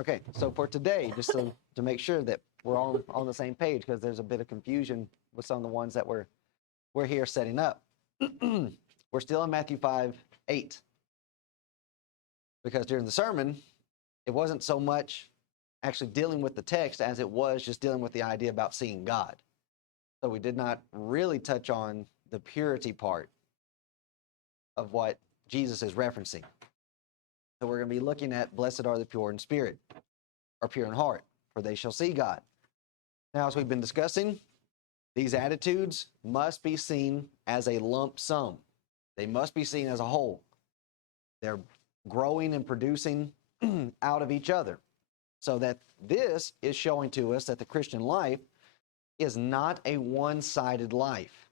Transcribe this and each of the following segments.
Okay, so for today, just to make sure that we're all on the same page, because there's a bit of confusion with some of the ones that we're here setting up. We're still in Matthew 5:8. Because during the sermon, it wasn't so much actually dealing with the text as it was just dealing with the idea about seeing God. So we did not really touch on the purity part of what Jesus is referencing. So we're going to be looking at blessed are the pure in spirit, or pure in heart, for they shall see God. Now, as we've been discussing, these attitudes must be seen as a lump sum. They must be seen as a whole. They're growing and producing out of each other. So that this is showing to us that the Christian life is not a one-sided life.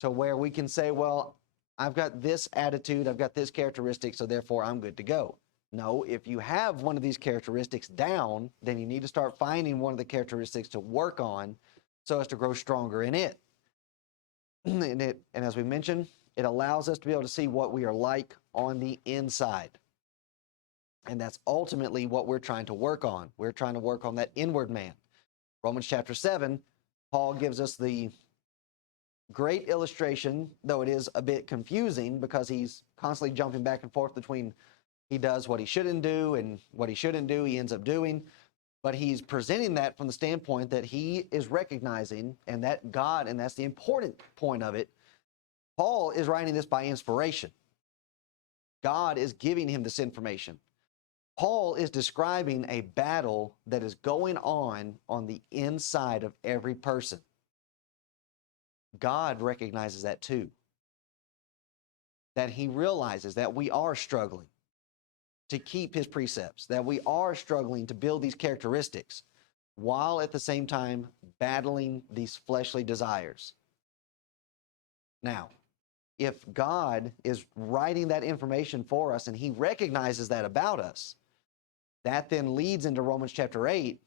So where we can say, well, I've got this attitude, I've got this characteristic, so therefore I'm good to go. No, if you have one of these characteristics down, then you need to start finding one of the characteristics to work on so as to grow stronger in it. And as we mentioned, it allows us to be able to see what we are like on the inside. And that's ultimately what we're trying to work on. We're trying to work on that inward man. Romans chapter 7, Paul gives us the great illustration, though it is a bit confusing because he's constantly jumping back and forth between he does what he shouldn't do and what he shouldn't do, he ends up doing. But he's presenting that from the standpoint that he is recognizing and that God, and that's the important point of it, Paul is writing this by inspiration. God is giving him this information. Paul is describing a battle that is going on the inside of every person. God recognizes that too. That he realizes that we are struggling to keep his precepts, that we are struggling to build these characteristics, while at the same time battling these fleshly desires. Now, if God is writing that information for us and he recognizes that about us, that then leads into Romans chapter 8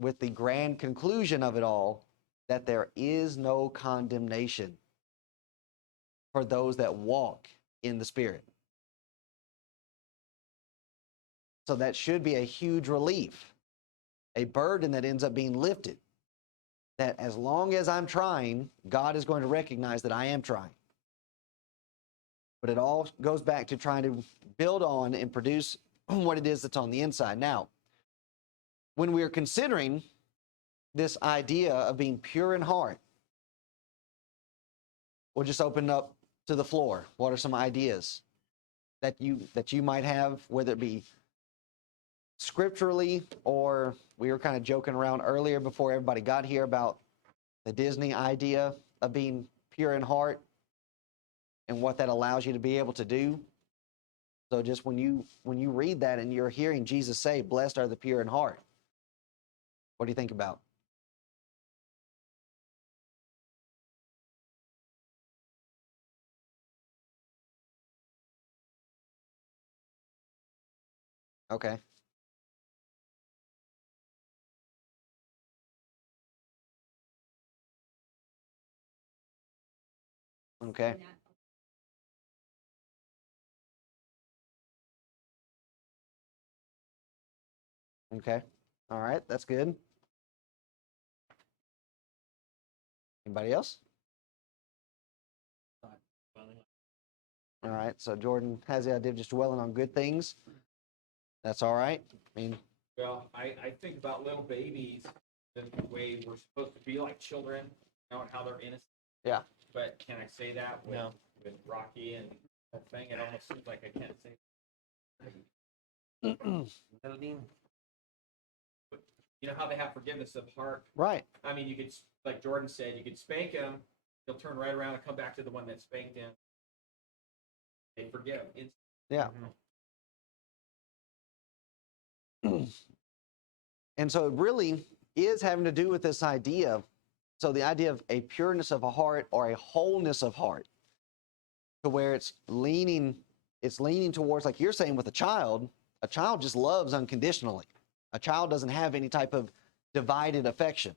with the grand conclusion of it all, that there is no condemnation for those that walk in the Spirit. So that should be a huge relief, a burden that ends up being lifted, that as long as I'm trying, God is going to recognize that I am trying. But it all goes back to trying to build on and produce what it is that's on the inside. Now, when we are considering this idea of being pure in heart, we'll just open up to the floor. What are some ideas that you might have, whether it be scripturally, or we were kind of joking around earlier before everybody got here about the Disney idea of being pure in heart and what that allows you to be able to do. So just when you read that and you're hearing Jesus say, blessed are the pure in heart, what do you think about? Okay. Okay. Okay. All right. That's good. Anybody else? All right. So Jordan has the idea of just dwelling on good things. That's all right. I mean, well, I think about little babies, the way we're supposed to be like children, you know, and how they're innocent. Yeah. But can I say that with Rocky and that thing? It almost seems like I can't say. You know how they have forgiveness of heart? Right. I mean, you could, like Jordan said, you could spank him, he'll turn right around and come back to the one that spanked him. They forgive. Yeah. And so it really is having to do with this idea. So the idea of a pureness of a heart or a wholeness of heart, to where it's leaning towards, like you're saying with a child just loves unconditionally. A child doesn't have any type of divided affection.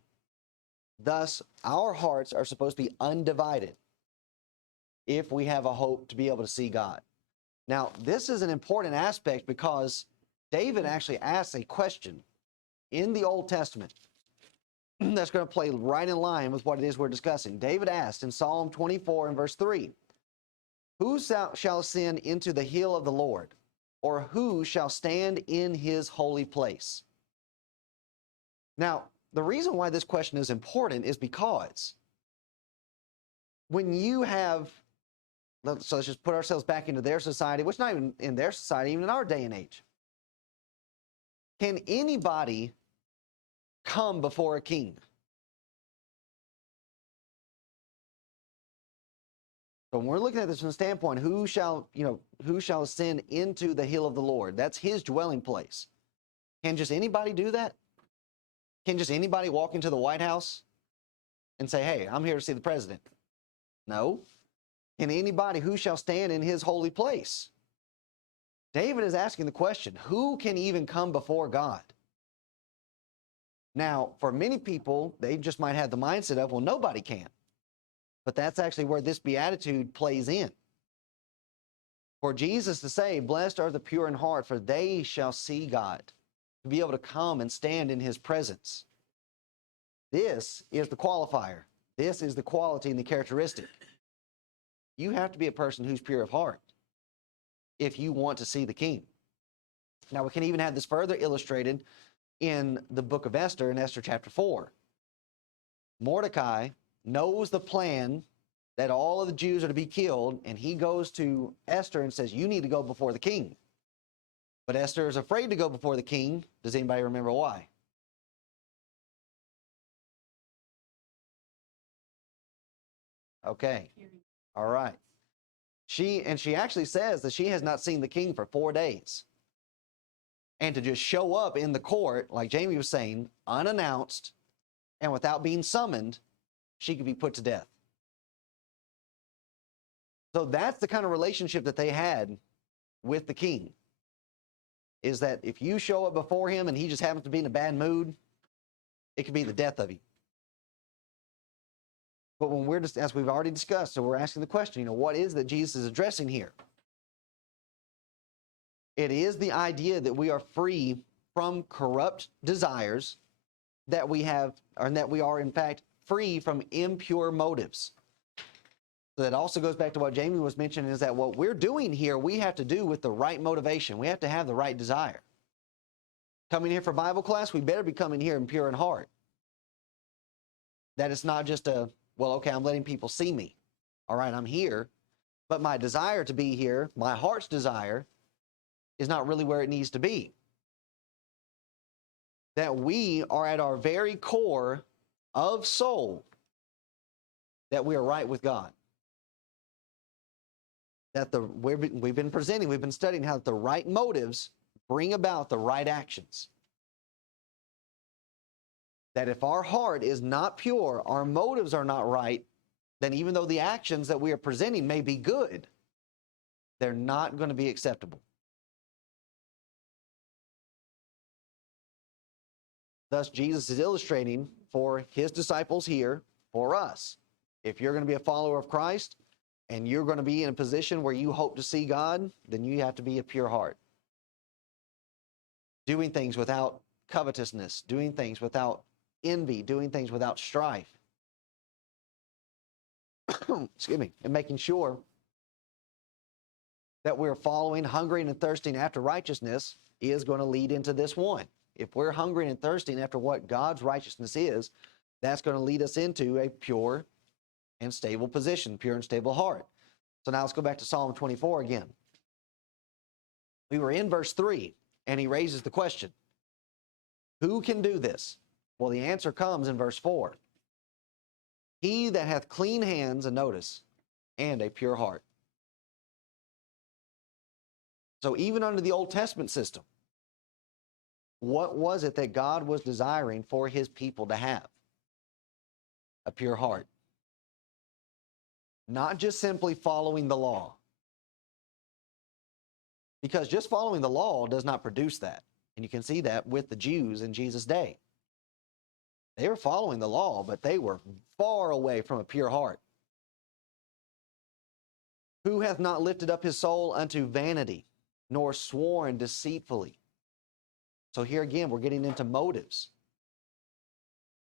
Thus, our hearts are supposed to be undivided if we have a hope to be able to see God. Now, this is an important aspect because David actually asks a question in the Old Testament that's going to play right in line with what it is we're discussing. David asked in Psalm 24 and verse 3, who shall ascend into the hill of the Lord, or who shall stand in his holy place? Now, the reason why this question is important is because when you have, so let's just put ourselves back into their society, which not even in their society, even in our day and age. Can anybody come before a king? So when we're looking at this from the standpoint, who shall ascend into the hill of the Lord? That's his dwelling place. Can just anybody do that? Can just anybody walk into the White House and say, hey, I'm here to see the president? No. Can anybody, who shall stand in his holy place? David is asking the question, who can even come before God? Now, for many people, they just might have the mindset of, well, nobody can. But that's actually where this beatitude plays in. For Jesus to say, blessed are the pure in heart, for they shall see God. To be able to come and stand in his presence. This is the qualifier. This is the quality and the characteristic. You have to be a person who's pure of heart if you want to see the king. Now, we can even have this further illustrated in the book of Esther, in Esther chapter 4. Mordecai knows the plan that all of the Jews are to be killed, and he goes to Esther and says, you need to go before the king. But Esther is afraid to go before the king. Does anybody remember why? Okay. All right. She actually says that she has not seen the king for 4 days. And to just show up in the court, like Jamie was saying, unannounced and without being summoned, she could be put to death. So that's the kind of relationship that they had with the king. Is that if you show up before him and he just happens to be in a bad mood, it could be the death of you. But when we're just, as we've already discussed, so we're asking the question, what is that Jesus is addressing here? It is the idea that we are free from corrupt desires, that we have, or that we are in fact free from impure motives. So that also goes back to what Jamie was mentioning, is that what we're doing here, we have to do with the right motivation. We have to have the right desire. Coming here for Bible class, we better be coming here in pure in heart. That it's not just well, okay, I'm letting people see me. All right, I'm here. But my desire to be here, my heart's desire, is not really where it needs to be. That we are at our very core of soul, that we are right with God. That we've been studying how the right motives bring about the right actions. That if our heart is not pure, our motives are not right, then even though the actions that we are presenting may be good, they're not going to be acceptable. Thus, Jesus is illustrating for his disciples here, for us. If you're going to be a follower of Christ, and you're going to be in a position where you hope to see God, then you have to be a pure heart. Doing things without covetousness, doing things without envy, doing things without strife. Excuse me. And making sure that we're following, hungering and thirsting after righteousness is going to lead into this one. If we're hungering and thirsting after what God's righteousness is, that's going to lead us into a pure and stable position, pure and stable heart. So now let's go back to Psalm 24 again. We were in verse 3, and he raises the question, who can do this? Well, the answer comes in verse 4. He that hath clean hands, and notice, and a pure heart. So even under the Old Testament system, what was it that God was desiring for his people to have? A pure heart. Not just simply following the law. Because just following the law does not produce that. And you can see that with the Jews in Jesus' day. They were following the law, but they were far away from a pure heart. Who hath not lifted up his soul unto vanity, nor sworn deceitfully? So here again, we're getting into motives.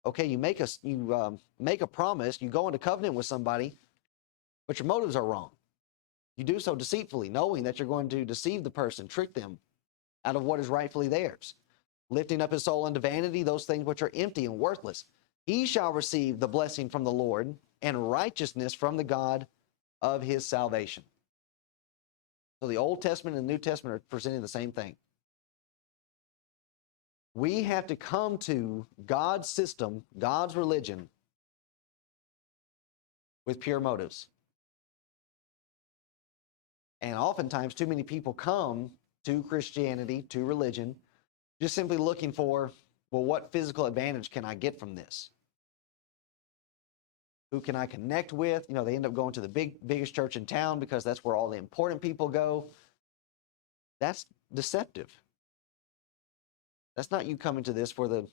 Okay, you make a promise, you go into covenant with somebody, but your motives are wrong. You do so deceitfully, knowing that you're going to deceive the person, trick them out of what is rightfully theirs. Lifting up his soul unto vanity, those things which are empty and worthless. He shall receive the blessing from the Lord and righteousness from the God of his salvation. So the Old Testament and the New Testament are presenting the same thing. We have to come to God's system, God's religion, with pure motives. And oftentimes, too many people come to Christianity, to religion, just simply looking for, well, what physical advantage can I get from this? Who can I connect with? You know, they end up going to the biggest church in town because that's where all the important people go. That's deceptive. That's not you coming to this for the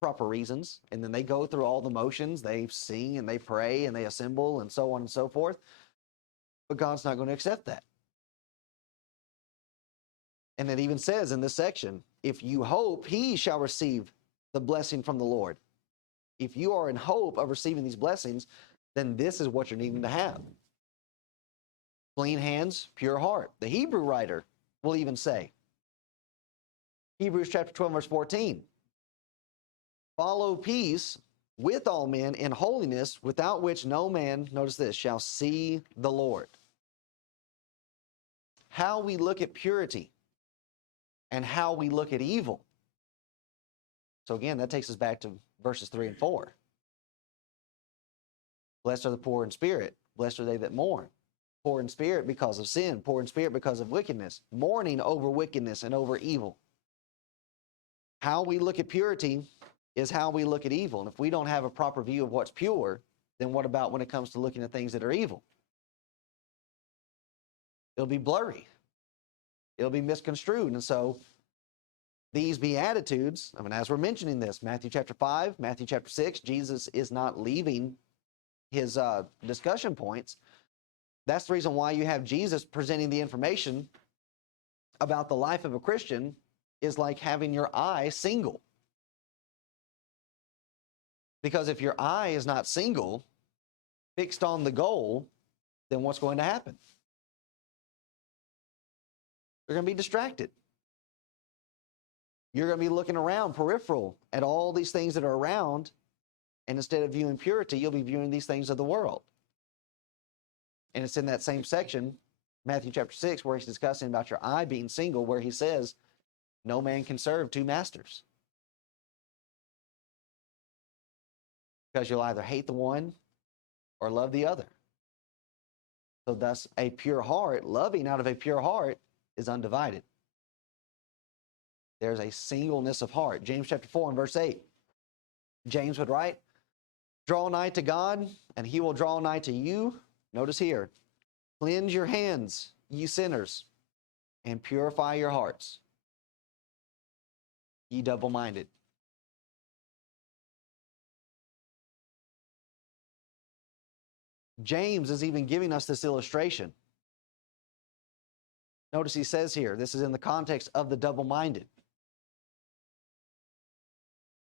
proper reasons. And then they go through all the motions. They sing and they pray and they assemble and so on and so forth. But God's not going to accept that. And it even says in this section, if you hope, he shall receive the blessing from the Lord. If you are in hope of receiving these blessings, then this is what you're needing to have. Clean hands, pure heart. The Hebrew writer will even say, Hebrews chapter 12, verse 14, follow peace with all men in holiness, without which no man, notice this, shall see the Lord. How we look at purity and how we look at evil. So again, that takes us back to verses 3 and 4. Blessed are the poor in spirit. Blessed are they that mourn. Poor in spirit because of sin. Poor in spirit because of wickedness. Mourning over wickedness and over evil. How we look at purity is how we look at evil. And if we don't have a proper view of what's pure, then what about when it comes to looking at things that are evil? It'll be blurry. It'll be misconstrued. And so these Beatitudes, I mean, as we're mentioning this, Matthew chapter 5, Matthew chapter 6, Jesus is not leaving his discussion points. That's the reason why you have Jesus presenting the information about the life of a Christian is like having your eye single. Because if your eye is not single, fixed on the goal, then what's going to happen? You're going to be distracted. You're going to be looking around, peripheral, at all these things that are around, and instead of viewing purity, you'll be viewing these things of the world. And it's in that same section, Matthew chapter 6, where he's discussing about your eye being single, where he says, no man can serve two masters. Because you'll either hate the one or love the other. So thus, a pure heart, loving out of a pure heart, is undivided. There's a singleness of heart. James chapter 4 and verse 8. James would write, draw nigh to God, and he will draw nigh to you. Notice here, cleanse your hands, ye sinners, and purify your hearts, ye double-minded. James is even giving us this illustration. Notice he says here, this is in the context of the double-minded.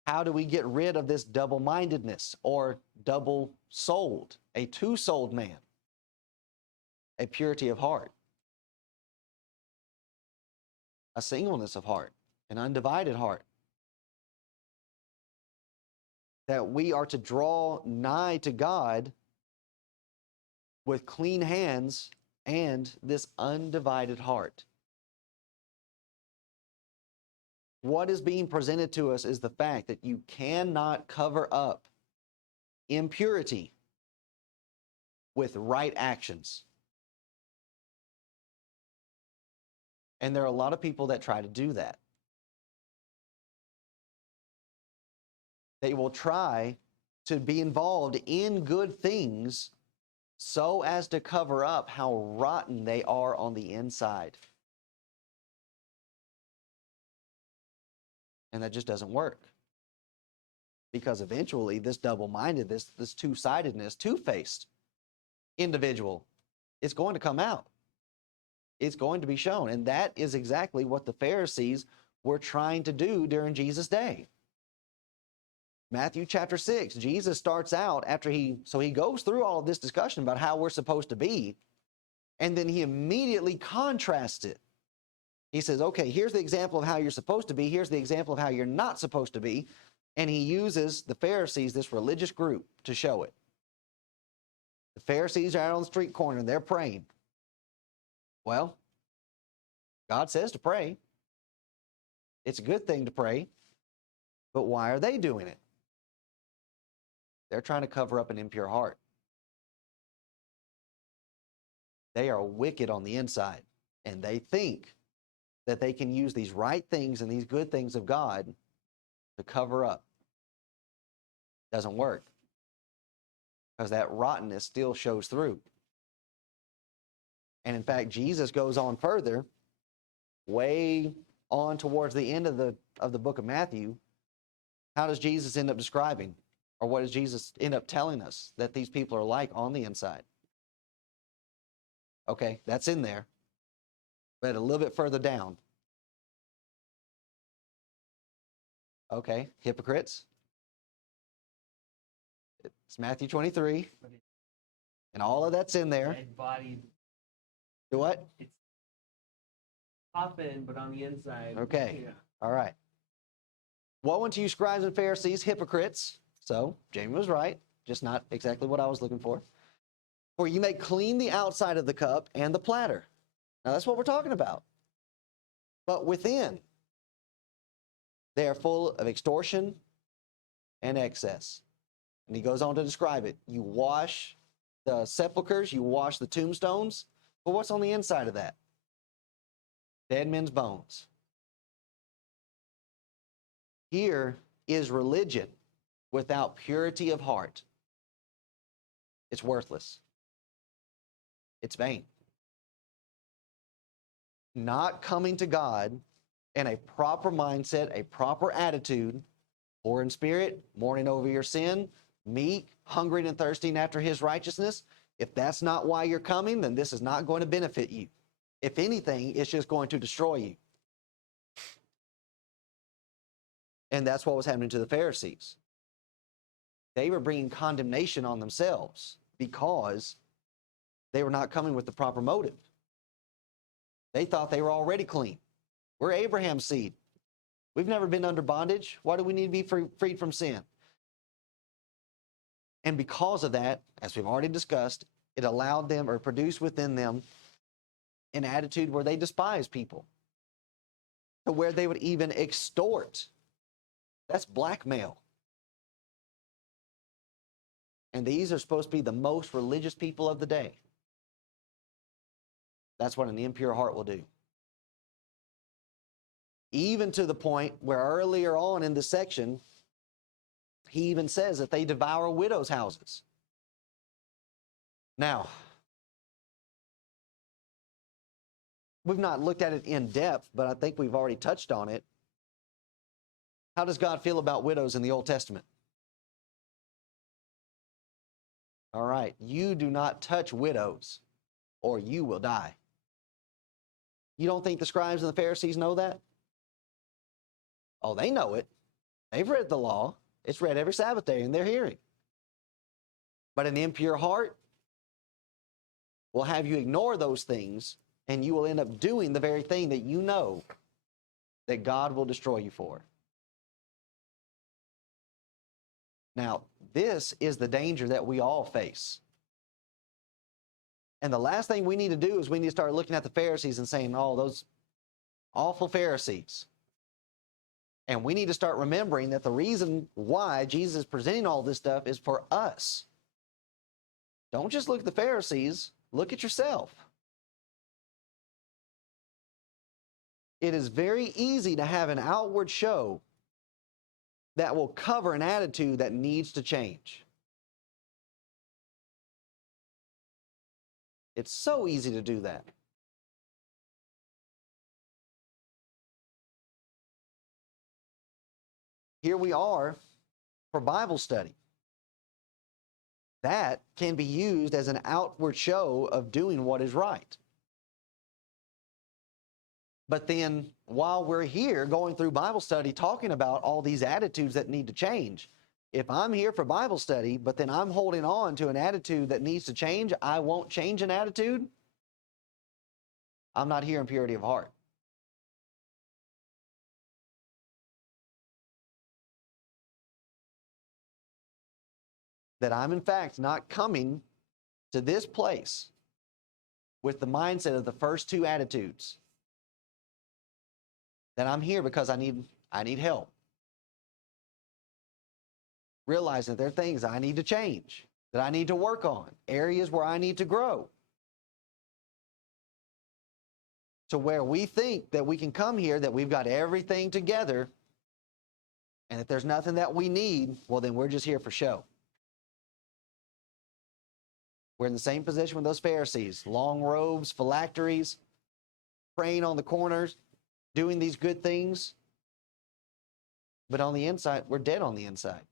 How do we get rid of this double-mindedness or double-souled, a two-souled man? A purity of heart, a singleness of heart, an undivided heart. That we are to draw nigh to God with clean hands and this undivided heart. What is being presented to us is the fact that you cannot cover up impurity with right actions. And there are a lot of people that try to do that. They will try to be involved in good things so as to cover up how rotten they are on the inside. And that just doesn't work. Because eventually this double-mindedness, this two-sidedness, two-faced individual is going to come out. It's going to be shown. And that is exactly what the Pharisees were trying to do during Jesus' day. Matthew chapter 6, Jesus starts out after he goes through all of this discussion about how we're supposed to be, and then he immediately contrasts it. He says, okay, here's the example of how you're supposed to be. Here's the example of how you're not supposed to be. And he uses the Pharisees, this religious group, to show it. The Pharisees are out on the street corner and they're praying. Well, God says to pray. It's a good thing to pray. But why are they doing it? They're trying to cover up an impure heart. They are wicked on the inside, and they think that they can use these right things and these good things of God to cover up. Doesn't work, because that rottenness still shows through. And in fact, Jesus goes on further, way on towards the end of the book of Matthew. How does Jesus end up describing, or what does Jesus end up telling us that these people are like on the inside? Okay, that's in there, but a little bit further down. Okay, hypocrites. It's Matthew 23, and all of that's in there. Dead body. Do what? It's popping, but on the inside. Okay. Yeah. All right. Woe unto you, scribes and Pharisees, hypocrites. So, Jamie was right, just not exactly what I was looking for. For you may clean the outside of the cup and the platter. Now, that's what we're talking about. But within, they are full of extortion and excess. And he goes on to describe it. You wash the sepulchres, you wash the tombstones, but what's on the inside of that? Dead men's bones. Here is religion without purity of heart. It's worthless. It's vain. Not coming to God in a proper mindset, a proper attitude, poor in spirit, mourning over your sin, meek, hungering and thirsting after his righteousness. If that's not why you're coming, then this is not going to benefit you. If anything, it's just going to destroy you. And that's what was happening to the Pharisees. They were bringing condemnation on themselves because they were not coming with the proper motive. They thought they were already clean. We're Abraham's seed. We've never been under bondage. Why do we need to be freed from sin? And because of that, as we've already discussed, it allowed them or produced within them an attitude where they despise people, to where they would even extort. That's blackmail. And these are supposed to be the most religious people of the day. That's what an impure heart will do. Even to the point where earlier on in the section, he even says that they devour widows' houses. Now, we've not looked at it in depth, but I think we've already touched on it. How does God feel about widows in the Old Testament? All right, you do not touch widows or you will die. You don't think the scribes and the Pharisees know that? Oh, they know it. They've read the law. It's read every Sabbath day in their hearing. But an impure heart will have you ignore those things, and you will end up doing the very thing that you know that God will destroy you for. Now, this is the danger that we all face. And the last thing we need to do is we need to start looking at the Pharisees and saying, oh, those awful Pharisees. And we need to start remembering that the reason why Jesus is presenting all this stuff is for us. Don't just look at the Pharisees, look at yourself. It is very easy to have an outward show that will cover an attitude that needs to change. It's so easy to do that. Here we are for Bible study. That can be used as an outward show of doing what is right. But then while we're here going through Bible study, talking about all these attitudes that need to change, if I'm here for Bible study, but then I'm holding on to an attitude that needs to change, I won't change an attitude, I'm not here in purity of heart. That I'm in fact not coming to this place with the mindset of the first two attitudes. That I'm here because I need help. Realizing that there are things I need to change, that I need to work on, areas where I need to grow. To where we think that we can come here, that we've got everything together, and if there's nothing that we need, well, then we're just here for show. We're in the same position with those Pharisees. Long robes, phylacteries, praying on the corners, doing these good things. But on the inside, we're dead on the inside.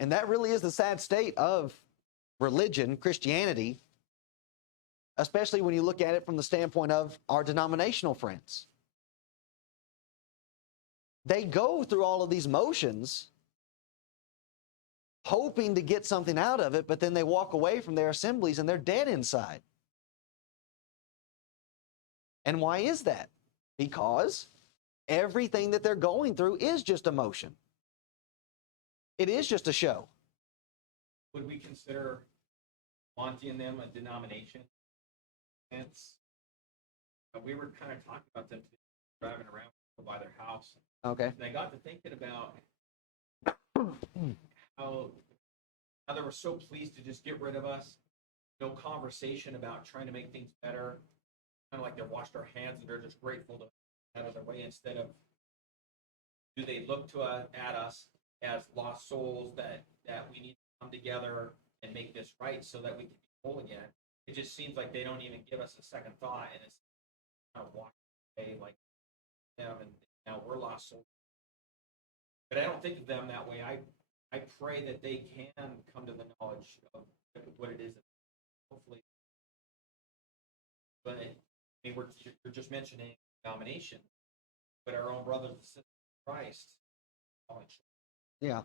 And that really is the sad state of religion, Christianity, especially when you look at it from the standpoint of our denominational friends. They go through all of these motions, hoping to get something out of it, but then they walk away from their assemblies and they're dead inside. And why is that? Because everything that they're going through is just emotion. It is just a show. Would we consider Monty and them a denomination? We were kind of talking about them today, driving around by their house. Okay. And I got to thinking about how they were so pleased to just get rid of us. No conversation about trying to make things better. Kind of like they washed our hands and they're just grateful to get out of their way, instead of, do they look to at us as lost souls that we need to come together and make this right so that we can be whole again? It just seems like they don't even give us a second thought, and it's kind of walking away like them, and now we're lost souls. But I don't think of them that way. I pray that they can come to the knowledge of what it is. Hopefully, but I mean, you're just mentioning domination, but our own brothers and sisters in Christ. Yeah.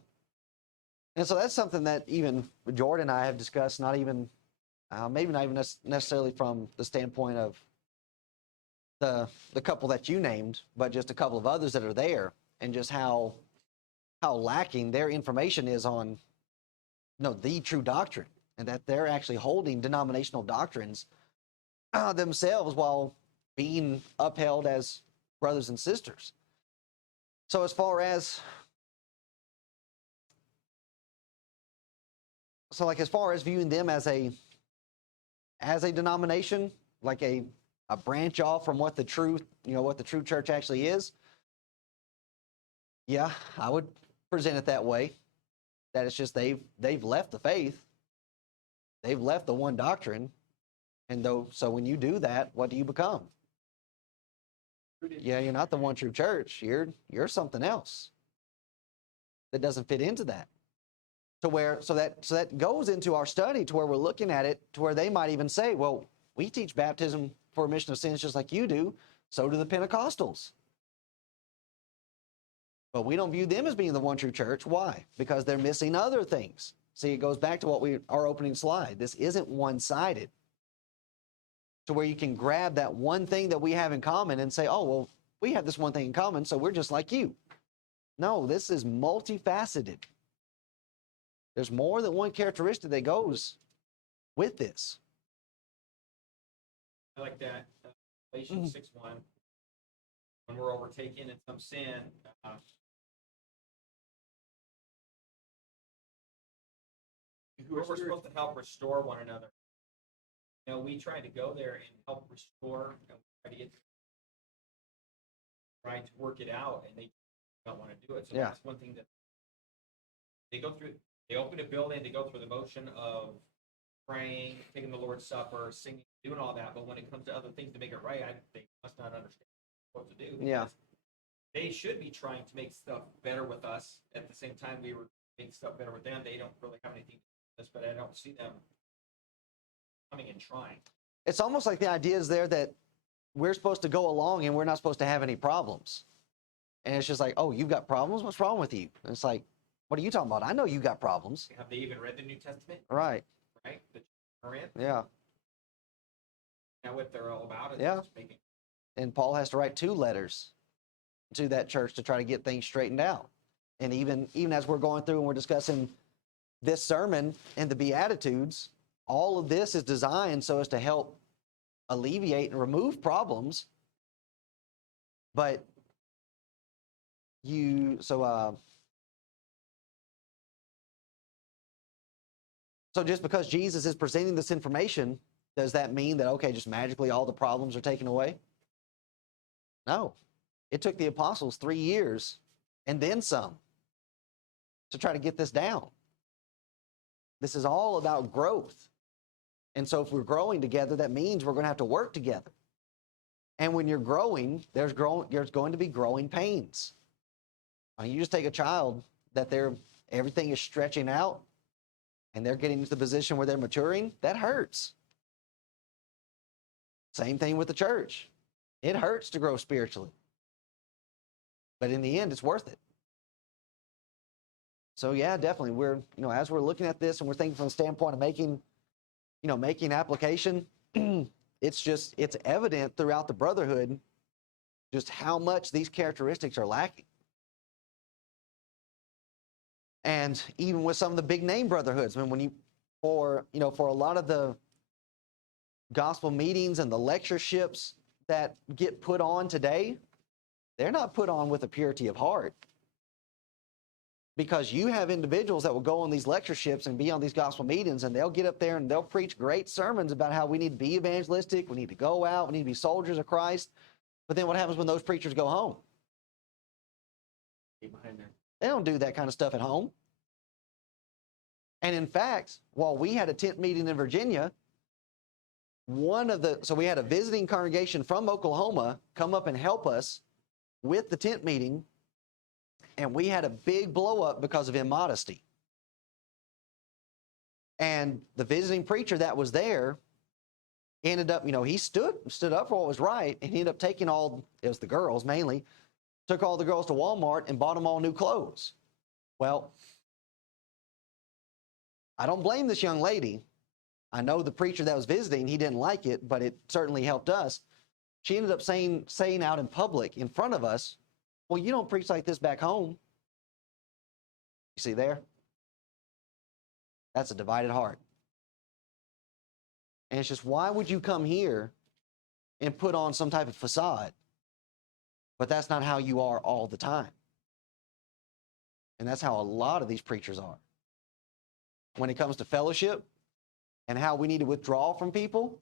And so that's something that even Jordan and I have discussed, not even, maybe not even necessarily from the standpoint of the couple that you named, but just a couple of others that are there, and just how lacking their information is on, the true doctrine, and that they're actually holding denominational doctrines themselves while being upheld as brothers and sisters. So as far as viewing them as a denomination, like a branch off from what the true church actually is, yeah, I would present it that way. That it's just they've left the faith, they've left the one doctrine, and so when you do that, what do you become? Yeah, you're not the one true church. You're something else that doesn't fit into that. So that goes into our study, to where we're looking at it, to where they might even say, well, we teach baptism for remission of sins just like you do. So do the Pentecostals. But we don't view them as being the one true church. Why? Because they're missing other things. See, it goes back to our opening slide. This isn't one-sided, to where you can grab that one thing that we have in common and say, oh, well, we have this one thing in common, so we're just like you. No, this is multifaceted. There's more than one characteristic that goes with this. I like that. Galatians 6:1. When we're overtaken in some sin, we're supposed to help restore one another. We try to go there and help restore, and try to get to work it out, and they don't want to do it. So that's one thing that they go through. They open a building, they go through the motion of praying, taking the Lord's Supper, singing, doing all that. But when it comes to other things to make it right, they must not understand what to do. Yeah. They should be trying to make stuff better with us. At the same time, we were making stuff better with them. They don't really have anything to do with this, but I don't see them coming and trying. It's almost like the idea is there that we're supposed to go along and we're not supposed to have any problems. And it's just like, oh, you've got problems? What's wrong with you? And it's like, what are you talking about? I know you got problems. Have they even read the New Testament? Right. Right? The are in? Yeah. Now what they're all about is Yeah. just making. And Paul has to write 2 letters to that church to try to get things straightened out. And even as we're going through and we're discussing this sermon and the Beatitudes, all of this is designed so as to help alleviate and remove problems. But so just because Jesus is presenting this information, does that mean that, okay, just magically all the problems are taken away? No. It took the apostles 3 years and then some to try to get this down. This is all about growth. And so if we're growing together, that means we're going to have to work together. And when you're growing, there's going to be growing pains. You just take a child that everything is stretching out and they're getting to the position where they're maturing, that hurts. Same thing with the church. It hurts to grow spiritually. But in the end, it's worth it. So yeah, definitely. As we're looking at this and we're thinking from the standpoint of making application, it's evident throughout the brotherhood just how much these characteristics are lacking. And even with some of the big name brotherhoods, for a lot of the gospel meetings and the lectureships that get put on today, they're not put on with a purity of heart. Because you have individuals that will go on these lectureships and be on these gospel meetings, and they'll get up there and they'll preach great sermons about how we need to be evangelistic, we need to go out, we need to be soldiers of Christ. But then what happens when those preachers go home? They don't do that kind of stuff at home. And in fact, while we had a tent meeting in Virginia, so we had a visiting congregation from Oklahoma come up and help us with the tent meeting, and we had a big blow up because of immodesty. And the visiting preacher that was there ended up, he stood up for what was right, and he ended up taking it was the girls mainly, took all the girls to Walmart and bought them all new clothes. Well, I don't blame this young lady. I know the preacher that was visiting, he didn't like it, but it certainly helped us. She ended up saying out in public in front of us, well, you don't preach like this back home. You see there? That's a divided heart. And it's just, why would you come here and put on some type of facade? But that's not how you are all the time. And that's how a lot of these preachers are. When it comes to fellowship and how we need to withdraw from people,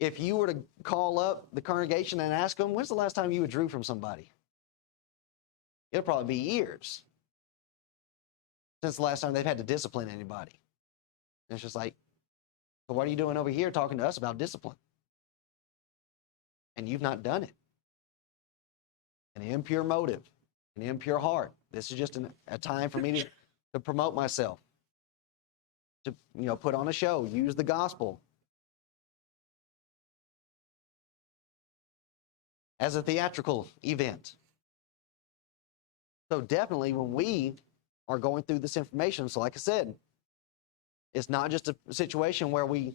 if you were to call up the congregation and ask them, when's the last time you withdrew from somebody? It'll probably be years since the last time they've had to discipline anybody. And it's just like, but what are you doing over here talking to us about discipline? And you've not done it. An impure motive, an impure heart. This is just a time for me to promote myself, to put on a show, use the gospel as a theatrical event. So definitely when we are going through this information, so like I said, it's not just a situation where we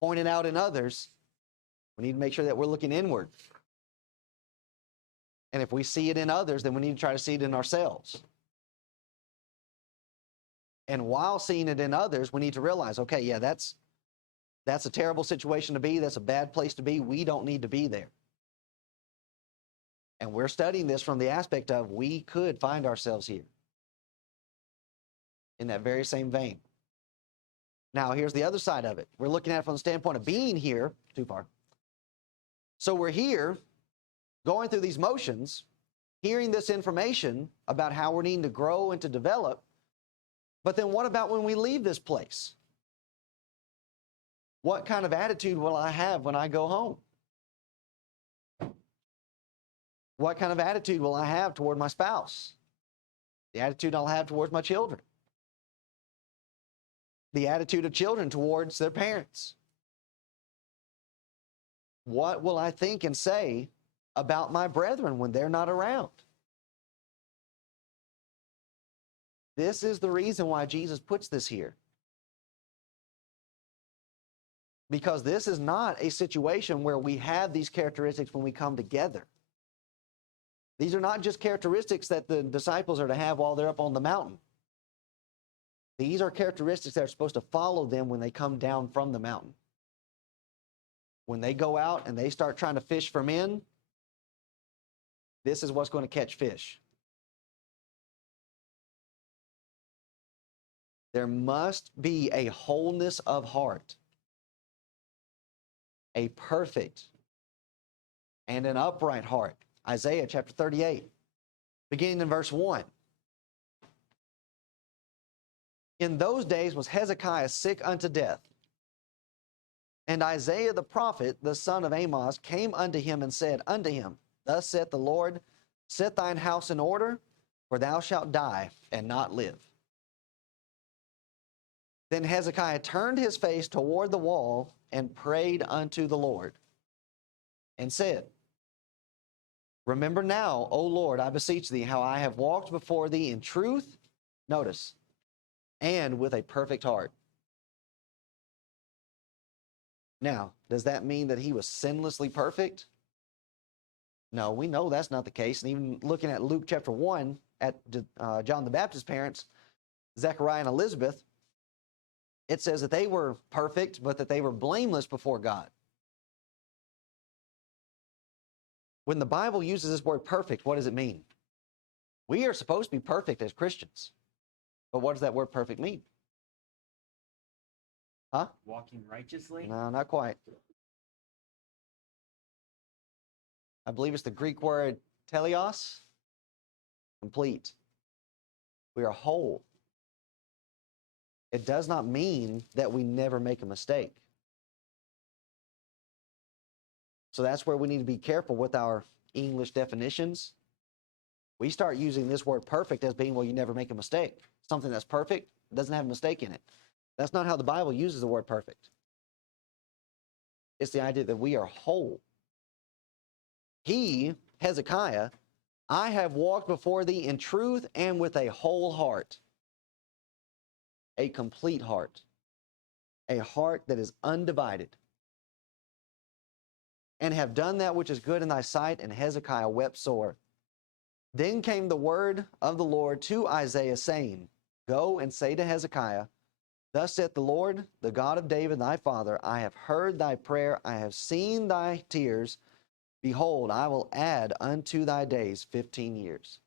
point it out in others. We need to make sure that we're looking inward. And if we see it in others, then we need to try to see it in ourselves. And while seeing it in others, we need to realize, okay, yeah, that's a terrible situation to be. That's a bad place to be. We don't need to be there. And we're studying this from the aspect of we could find ourselves here in that very same vein. Now, here's the other side of it. We're looking at it from the standpoint of being here. Too far. So we're here, going through these motions, hearing this information about how we're needing to grow and to develop. But then what about when we leave this place? What kind of attitude will I have when I go home? What kind of attitude will I have toward my spouse? The attitude I'll have towards my children. The attitude of children towards their parents. What will I think and say about my brethren when they're not around? This is the reason why Jesus puts this here. Because this is not a situation where we have these characteristics when we come together. These are not just characteristics that the disciples are to have while they're up on the mountain. These are characteristics that are supposed to follow them when they come down from the mountain. When they go out and they start trying to fish for men, this is what's going to catch fish. There must be a wholeness of heart, a perfect and an upright heart. Isaiah chapter 38, beginning in verse 1. In those days was Hezekiah sick unto death. And Isaiah the prophet, the son of Amoz, came unto him and said unto him, Thus saith the Lord, set thine house in order, for thou shalt die and not live. Then Hezekiah turned his face toward the wall and prayed unto the Lord, and said, Remember now, O Lord, I beseech thee, how I have walked before thee in truth, notice, and with a perfect heart. Now, does that mean that he was sinlessly perfect? No, we know that's not the case. And even looking at Luke chapter 1, at John the Baptist's parents, Zechariah and Elizabeth, it says that they were perfect, but that they were blameless before God. When the Bible uses this word perfect, what does it mean? We are supposed to be perfect as Christians. But what does that word perfect mean? Huh? Walking righteously? No, not quite. I believe it's the Greek word teleos, complete. We are whole. It does not mean that we never make a mistake. So that's where we need to be careful with our English definitions. We start using this word perfect as being, well, you never make a mistake. Something that's perfect doesn't have a mistake in it. That's not how the Bible uses the word perfect. It's the idea that we are whole. He, Hezekiah, I have walked before thee in truth and with a whole heart, a complete heart, a heart that is undivided, and have done that which is good in thy sight. And Hezekiah wept sore. Then came the word of the Lord to Isaiah, saying, Go and say to Hezekiah, Thus saith the Lord, the God of David thy father, I have heard thy prayer, I have seen thy tears. Behold, I will add unto thy days 15 years.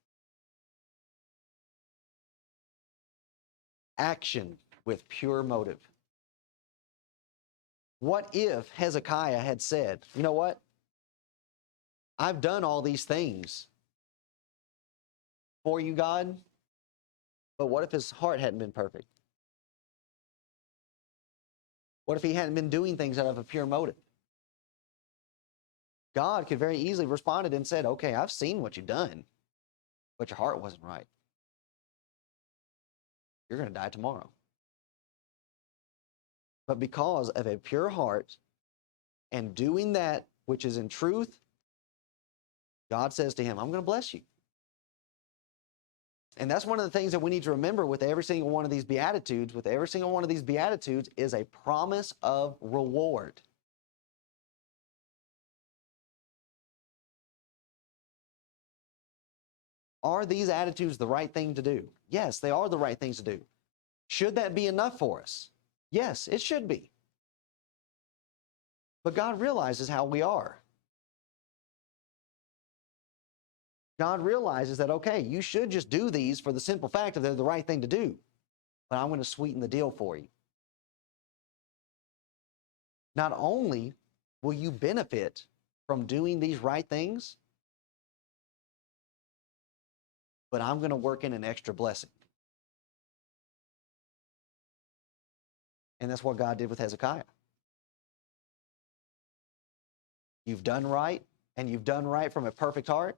Action with pure motive. What if Hezekiah had said, you know what? I've done all these things for you, God, but what if his heart hadn't been perfect? What if he hadn't been doing things out of a pure motive? God could very easily responded and said, okay, I've seen what you've done, but your heart wasn't right. You're going to die tomorrow. But because of a pure heart and doing that which is in truth, God says to him, I'm going to bless you. And that's one of the things that we need to remember with every single one of these Beatitudes. With every single one of these Beatitudes is a promise of reward. Are these attitudes the right thing to do? Yes, they are the right things to do. Should that be enough for us? Yes, it should be. But God realizes how we are. God realizes that, okay, you should just do these for the simple fact that they're the right thing to do. But I'm going to sweeten the deal for you. Not only will you benefit from doing these right things, but I'm going to work in an extra blessing. And that's what God did with Hezekiah. You've done right, and you've done right from a perfect heart,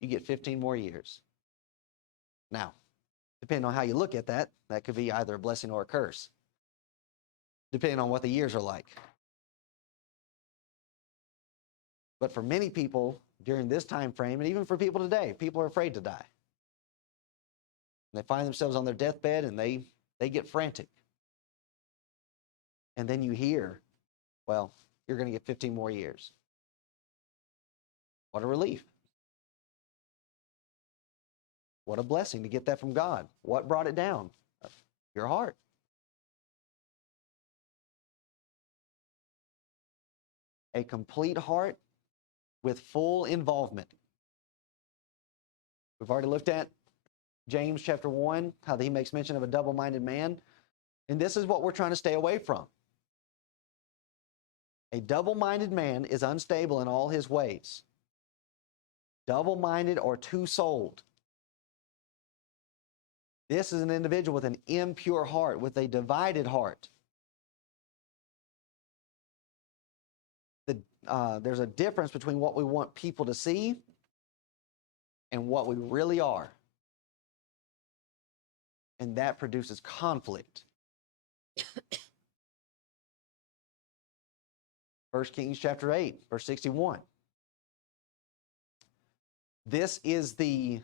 you get 15 more years. Now, depending on how you look at that, that could be either a blessing or a curse, depending on what the years are like. But for many people during this time frame, and even for people today, people are afraid to die. They find themselves on their deathbed and they get frantic. And then you hear, well, you're going to get 15 more years. What a relief. What a blessing to get that from God. What brought it down? Your heart. A complete heart with full involvement. We've already looked at James chapter 1, how he makes mention of a double-minded man. And this is what we're trying to stay away from. A double-minded man is unstable in all his ways. Double-minded or two-souled. This is an individual with an impure heart, with a divided heart. There's a difference between what we want people to see and what we really are. And that produces conflict. 1 Kings chapter 8, verse 61. This is the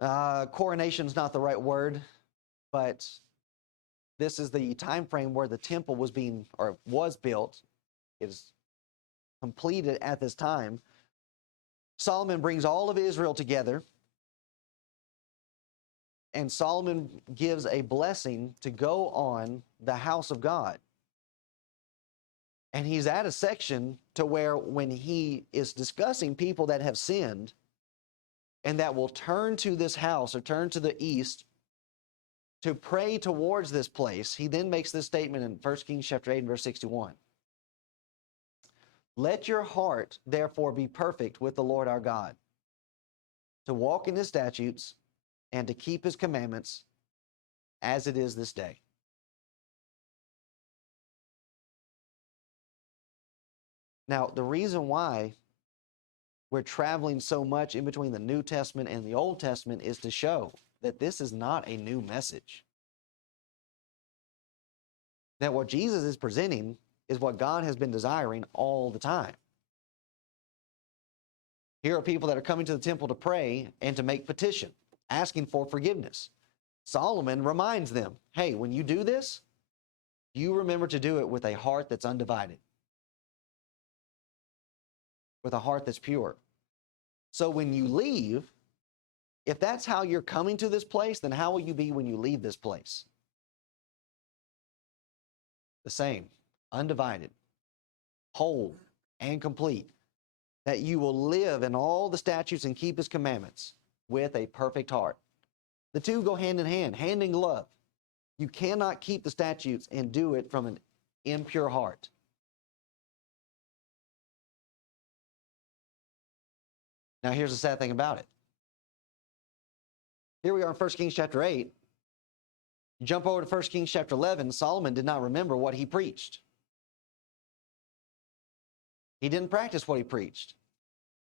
coronation is not the right word, but this is the time frame where the temple was built. It is completed at this time. Solomon brings all of Israel together, and Solomon gives a blessing to go on the house of God. And he's at a section to where when he is discussing people that have sinned and that will turn to this house or turn to the east to pray towards this place, he then makes this statement in 1 Kings chapter 8 and verse 61. Let your heart therefore be perfect with the Lord our God, to walk in his statutes and to keep his commandments as it is this day. Now, the reason why we're traveling so much in between the New Testament and the Old Testament is to show that this is not a new message. That what Jesus is presenting is what God has been desiring all the time. Here are people that are coming to the temple to pray and to make petition, asking for forgiveness. Solomon reminds them, hey, when you do this, you remember to do it with a heart that's undivided, with a heart that's pure. So when you leave, if that's how you're coming to this place, then how will you be when you leave this place? The same, undivided, whole, and complete. That you will live in all the statutes and keep his commandments with a perfect heart. The two go hand in hand, hand in glove. You cannot keep the statutes and do it from an impure heart. Now here's the sad thing about it. Here we are in 1 Kings chapter 8. You jump over to 1 Kings chapter 11, Solomon did not remember what he preached. He didn't practice what he preached.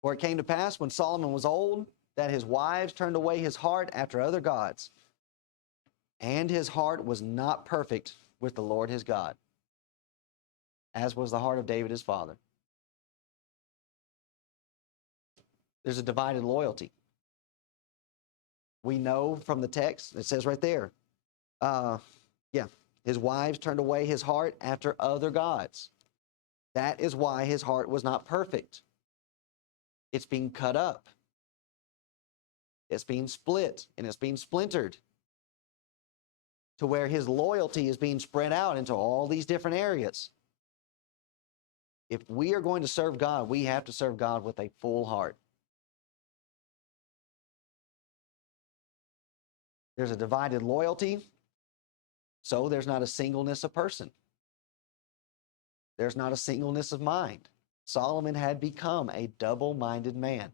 For it came to pass when Solomon was old, that his wives turned away his heart after other gods, and his heart was not perfect with the Lord his God, as was the heart of David his father. There's a divided loyalty. We know from the text, it says right there, his wives turned away his heart after other gods. That is why his heart was not perfect. It's being cut up. It's being split, and it's being splintered to where his loyalty is being spread out into all these different areas. If we are going to serve God, we have to serve God with a full heart. There's a divided loyalty, so there's not a singleness of person. There's not a singleness of mind. Solomon had become a double-minded man.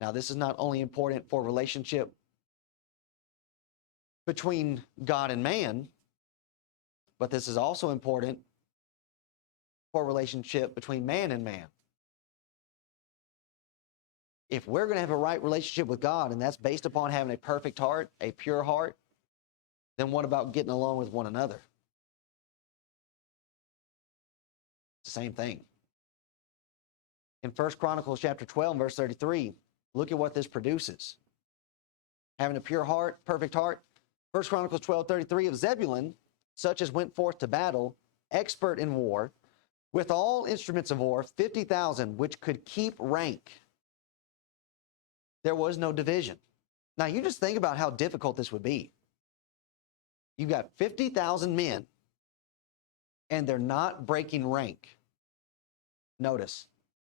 Now, this is not only important for relationship between God and man, but this is also important for relationship between man and man. If we're going to have a right relationship with God, and that's based upon having a perfect heart, a pure heart, then what about getting along with one another? same thing. In 1 Chronicles chapter 12, verse 33, look at what this produces. Having a pure heart, perfect heart. 1 Chronicles 12:33, of Zebulun, such as went forth to battle, expert in war, with all instruments of war, 50,000, which could keep rank. There was no division. Now, you just think about how difficult this would be. You've got 50,000 men, and they're not breaking rank. Notice,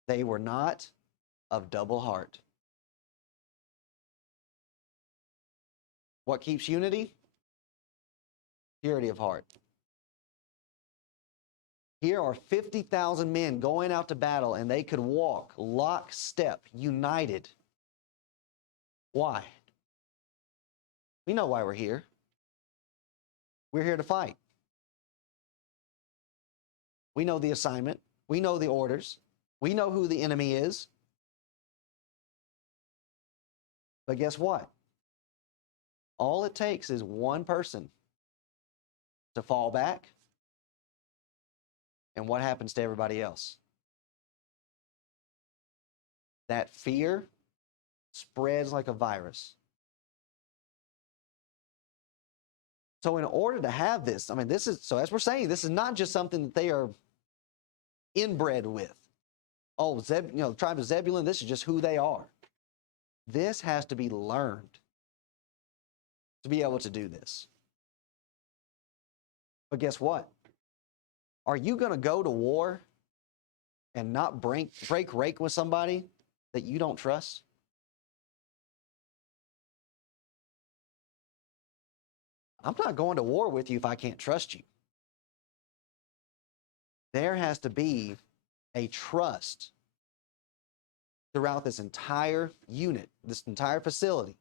they were not of double heart. What keeps unity? Purity of heart. Here are 50,000 men going out to battle, and they could walk lockstep, united. Why? We know why we're here. We're here to fight. We know the assignment. We know the orders. We know who the enemy is. But guess what? All it takes is one person to fall back, and what happens to everybody else? That fear spreads like a virus. So in order to have this, so as we're saying, this is not just something that they are inbred with. Oh, the tribe of Zebulun, this is just who they are. This has to be learned to be able to do this. But guess what? Are you going to go to war and not break rank with somebody that you don't trust? I'm not going to war with you if I can't trust you. There has to be a trust throughout this entire unit, this entire facility,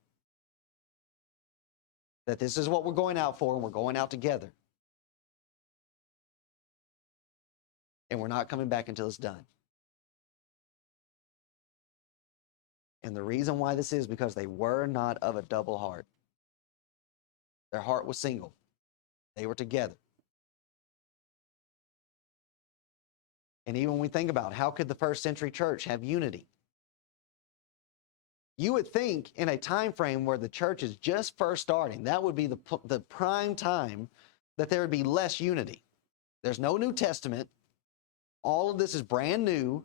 that this is what we're going out for, and we're going out together. And we're not coming back until it's done. And the reason why this is because they were not of a double heart. Their heart was single. They were together. And even when we think about how could the first century church have unity? You would think in a time frame where the church is just first starting, that would be the prime time that there would be less unity. There's no New Testament. All of this is brand new.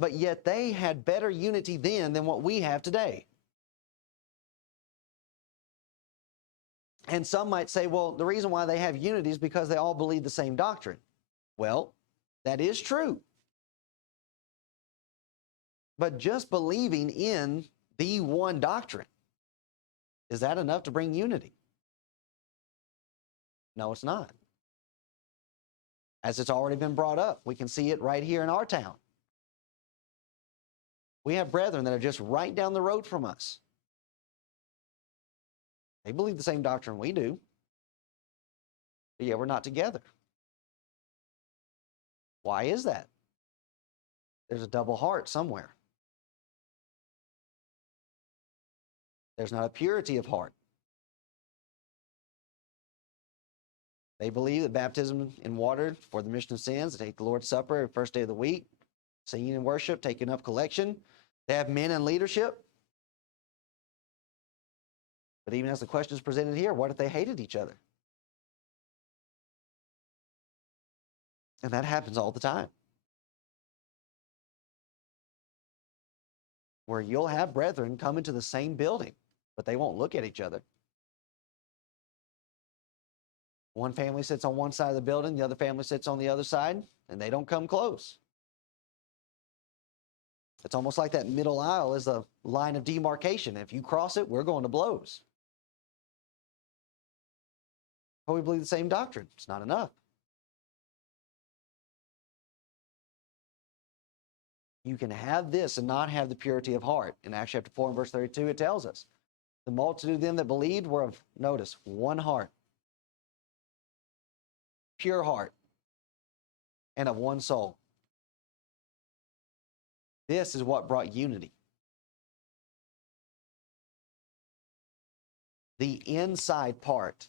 But yet they had better unity then than what we have today. And some might say, well, the reason why they have unity is because they all believe the same doctrine. Well, that is true. But just believing in the one doctrine, is that enough to bring unity? No, it's not. As it's already been brought up, we can see it right here in our town. We have brethren that are just right down the road from us. They believe the same doctrine we do. But yet we're not together. Why is that? There's a double heart somewhere. There's not a purity of heart. They believe that baptism in water for the remission of sins, they take the Lord's Supper every first day of the week, singing and worship, taking up collection. They have men in leadership. But even as the question is presented here, what if they hated each other? And that happens all the time. Where you'll have brethren come into the same building, but they won't look at each other. One family sits on one side of the building, the other family sits on the other side, and they don't come close. It's almost like that middle aisle is a line of demarcation. If you cross it, we're going to blows. But we believe the same doctrine. It's not enough. You can have this and not have the purity of heart. In Acts chapter 4 and verse 32, it tells us, the multitude of them that believed were of, notice, one heart, pure heart, and of one soul. This is what brought unity. The inside part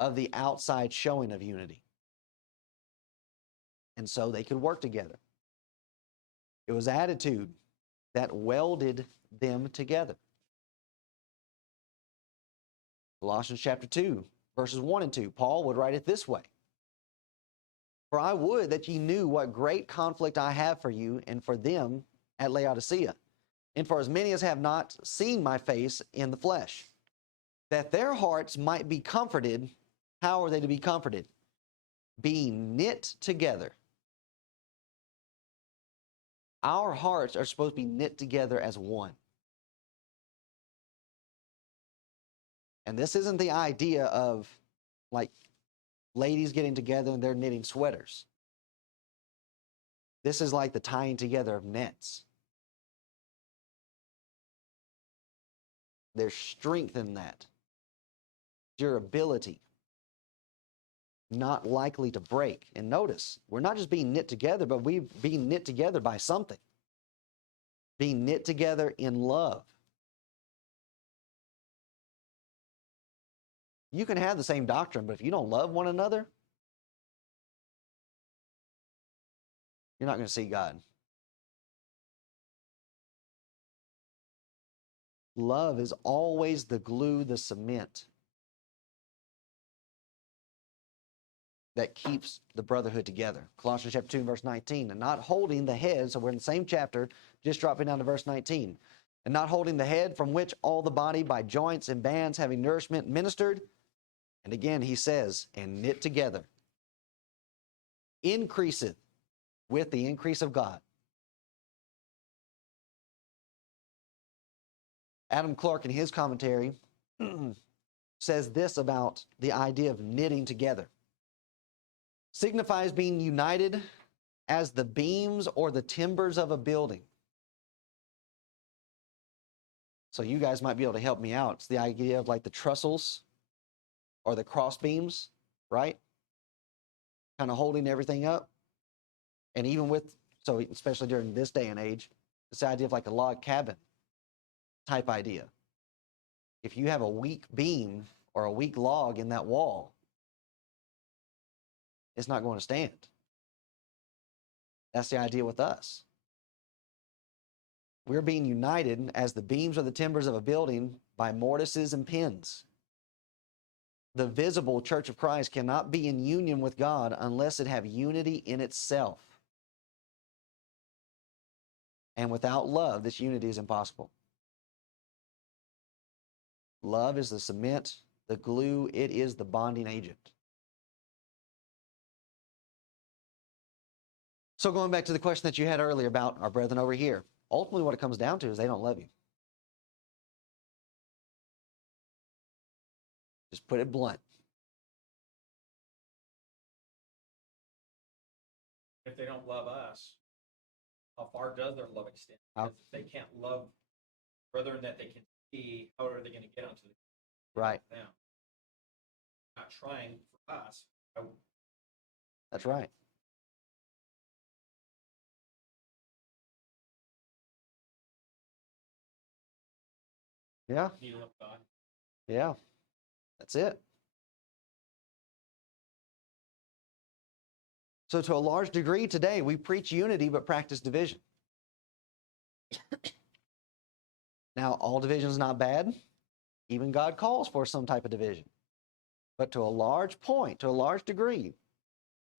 of the outside showing of unity. and so they could work together. It was attitude that welded them together. Colossians chapter 2, verses 1 and 2, Paul would write it this way. For I would that ye knew what great conflict I have for you and for them at Laodicea, and for as many as have not seen my face in the flesh, that their hearts might be comforted. How are they to be comforted? Being knit together. Our hearts are supposed to be knit together as one. And this isn't the idea of like ladies getting together and they're knitting sweaters. This is like the tying together of nets. There's strength in that. Durability. Not likely to break. And notice, we're not just being knit together, but we're being knit together by something. Being knit together in love. You can have the same doctrine, but if you don't love one another, you're not going to see God. Love is always the glue, the cement that keeps the brotherhood together. Colossians chapter 2, verse 19. And not holding the head, so we're in the same chapter, just dropping down to verse 19. And not holding the head, from which all the body by joints and bands having nourishment ministered. And again he says, and knit together, increaseth with the increase of God. Adam Clarke in his commentary says this about the idea of knitting together. Signifies being united as the beams or the timbers of a building. So you guys might be able to help me out. It's the idea of like the trestles or the cross beams, right? Kind of holding everything up. And even with, so especially during this day and age, it's the idea of like a log cabin type idea. If you have a weak beam or a weak log in that wall, it's not going to stand. That's the idea with us. We're being united as the beams or the timbers of a building by mortises and pins. The visible church of Christ cannot be in union with God unless it have unity in itself. And without love, this unity is impossible. Love is the cement, the glue, it is the bonding agent. So going back to the question that you had earlier about our brethren over here, ultimately what it comes down to is they don't love you. Just put it blunt. If they don't love us, how far does their love extend? How- Because if they can't love brethren that they can see, how are they going to get onto the Right. them? Not trying for us. That's right. Yeah. Need to love God. Yeah. That's it. So to a large degree today, we preach unity but practice division. Now, all division is not bad. Even God calls for some type of division. But to a large point, to a large degree,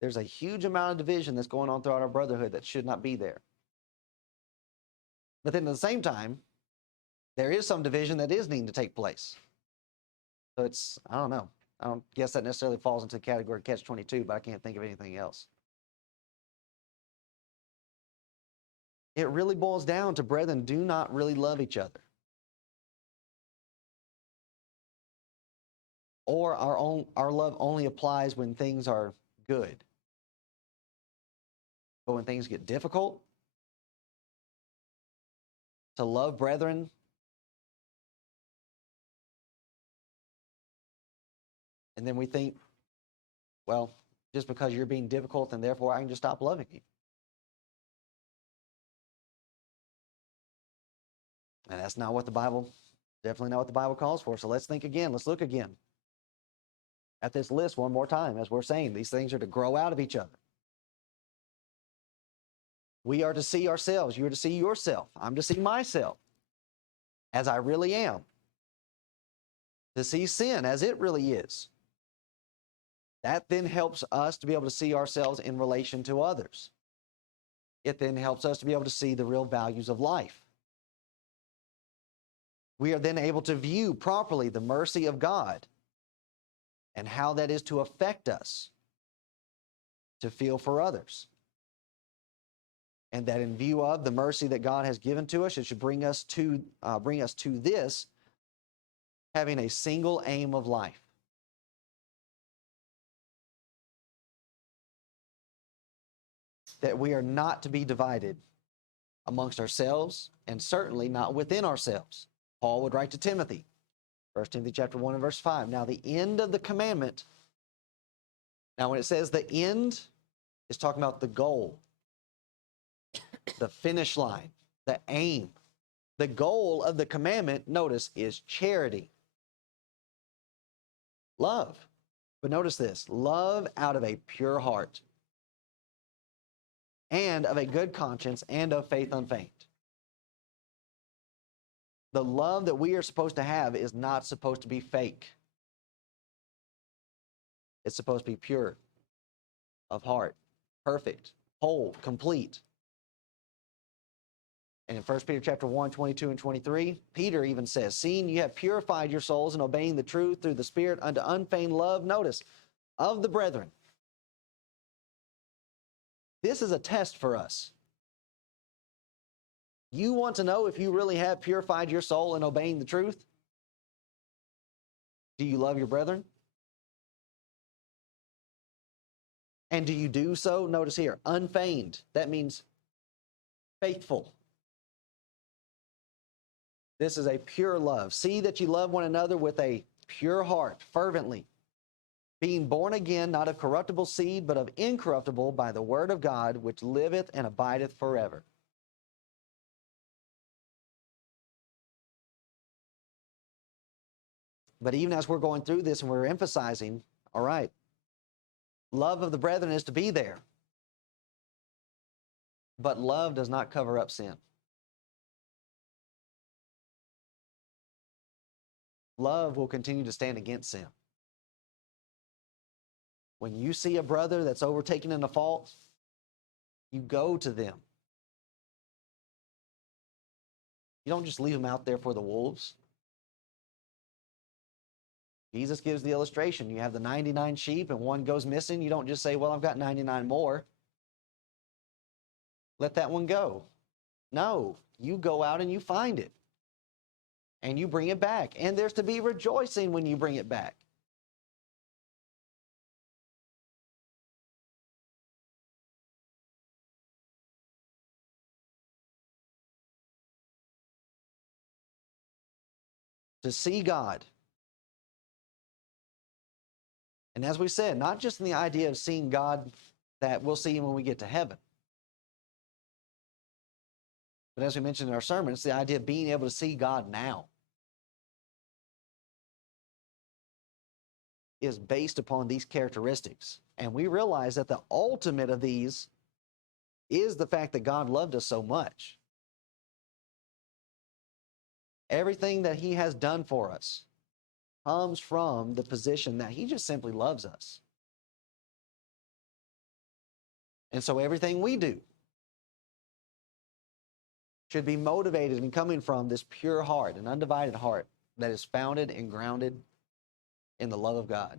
there's a huge amount of division that's going on throughout our brotherhood that should not be there. But then at the same time, there is some division that is needing to take place. So it's, I don't know. I don't guess that necessarily falls into the category of catch-22, but I can't think of anything else. It really boils down to brethren do not really love each other. Or our love only applies when things are good. But when things get difficult, to love brethren, and then we think, well, just because you're being difficult, and therefore I can just stop loving you. And that's not what the Bible, definitely not what the Bible calls for. So let's think again. Let's look again at this list one more time. As we're saying, these things are to grow out of each other. We are to see ourselves. You are to see yourself. I'm to see myself as I really am. To see sin as it really is. That then helps us to be able to see ourselves in relation to others. It then helps us to be able to see the real values of life. We are then able to view properly the mercy of God and how that is to affect us to feel for others. And that in view of the mercy that God has given to us, it should bring us to this, having a single aim of life. That we are not to be divided amongst ourselves, and certainly not within ourselves. Paul would write to Timothy, 1 Timothy chapter 1 and verse 5. Now the end of the commandment, now when it says the end, it's talking about the goal, the finish line, the aim. The goal of the commandment, notice, is charity. Love. But notice this, love out of a pure heart, and of a good conscience, and of faith unfeigned. The love that we are supposed to have is not supposed to be fake. It's supposed to be pure, of heart, perfect, whole, complete. And in 1 Peter chapter 1, 22 and 23, Peter even says, seeing you have purified your souls in obeying the truth through the Spirit unto unfeigned love, notice, of the brethren. This is a test for us. You want to know if you really have purified your soul in obeying the truth? Do you love your brethren? And do you do so, notice here, unfeigned? That means faithful. This is a pure love. See that you love one another with a pure heart, fervently, being born again, not of corruptible seed, but of incorruptible, by the word of God, which liveth and abideth forever. But even as we're going through this and we're emphasizing, all right, love of the brethren is to be there. But love does not cover up sin. Love will continue to stand against sin. When you see a brother that's overtaken in a fault, you go to them. You don't just leave them out there for the wolves. Jesus gives the illustration. You have the 99 sheep and one goes missing. You don't just say, well, I've got 99 more. Let that one go. No, you go out and you find it. And you bring it back. And there's to be rejoicing when you bring it back. To see God. And as we said, not just in the idea of seeing God that we'll see him when we get to heaven. But as we mentioned in our sermon, it's the idea of being able to see God now. Is based upon these characteristics. And we realize that the ultimate of these is the fact that God loved us so much. Everything that he has done for us comes from the position that he just simply loves us. And so everything we do should be motivated and coming from this pure heart, an undivided heart that is founded and grounded in the love of God.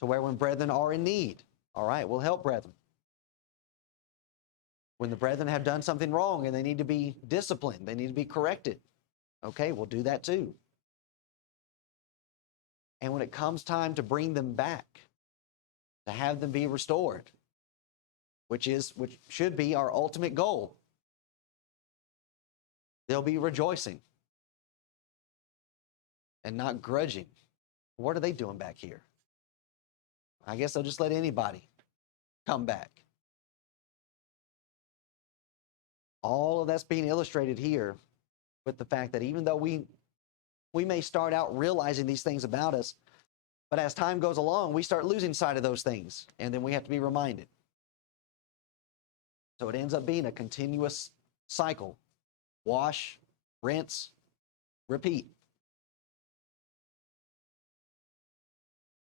So where when brethren are in need, all right, we'll help brethren. When the brethren have done something wrong and they need to be disciplined, they need to be corrected, okay, we'll do that too. And when it comes time to bring them back, to have them be restored, which should be our ultimate goal, they'll be rejoicing and not grudging. What are they doing back here? I guess they'll just let anybody come back. All of that's being illustrated here with the fact that even though we may start out realizing these things about us, but as time goes along, we start losing sight of those things, and then we have to be reminded. So it ends up being a continuous cycle. Wash, rinse, repeat.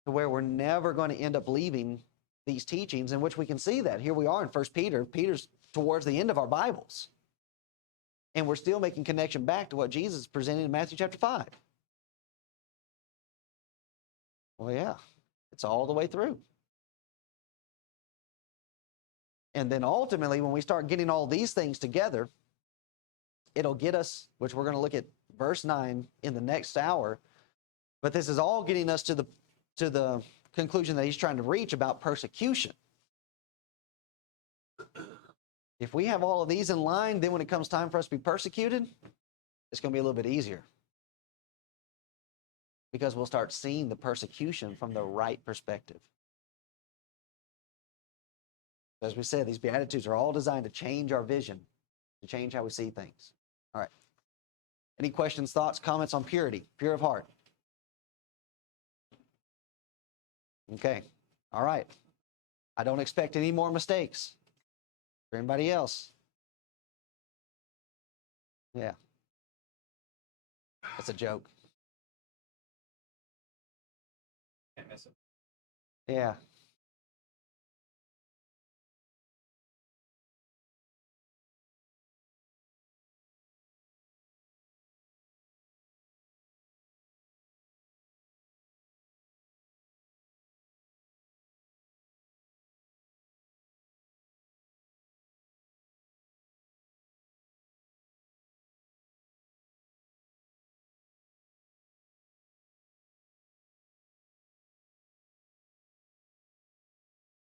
To where we're never going to end up leaving these teachings, in which we can see that. Here we are in 1 Peter. Peter's towards the end of our Bibles. And we're still making connection back to what Jesus presented in Matthew chapter 5. Well, yeah, it's all the way through. And then ultimately, when we start getting all these things together, it'll get us, which we're going to look at verse 9 in the next hour. But this is all getting us to the conclusion that he's trying to reach about persecution. If we have all of these in line, then when it comes time for us to be persecuted, it's going to be a little bit easier. Because we'll start seeing the persecution from the right perspective. As we said, these Beatitudes are all designed to change our vision, to change how we see things. All right. Any questions, thoughts, comments on purity, pure of heart? Okay. All right. I don't expect any more mistakes. For anybody else? Yeah. That's a joke. Can't miss it. Yeah.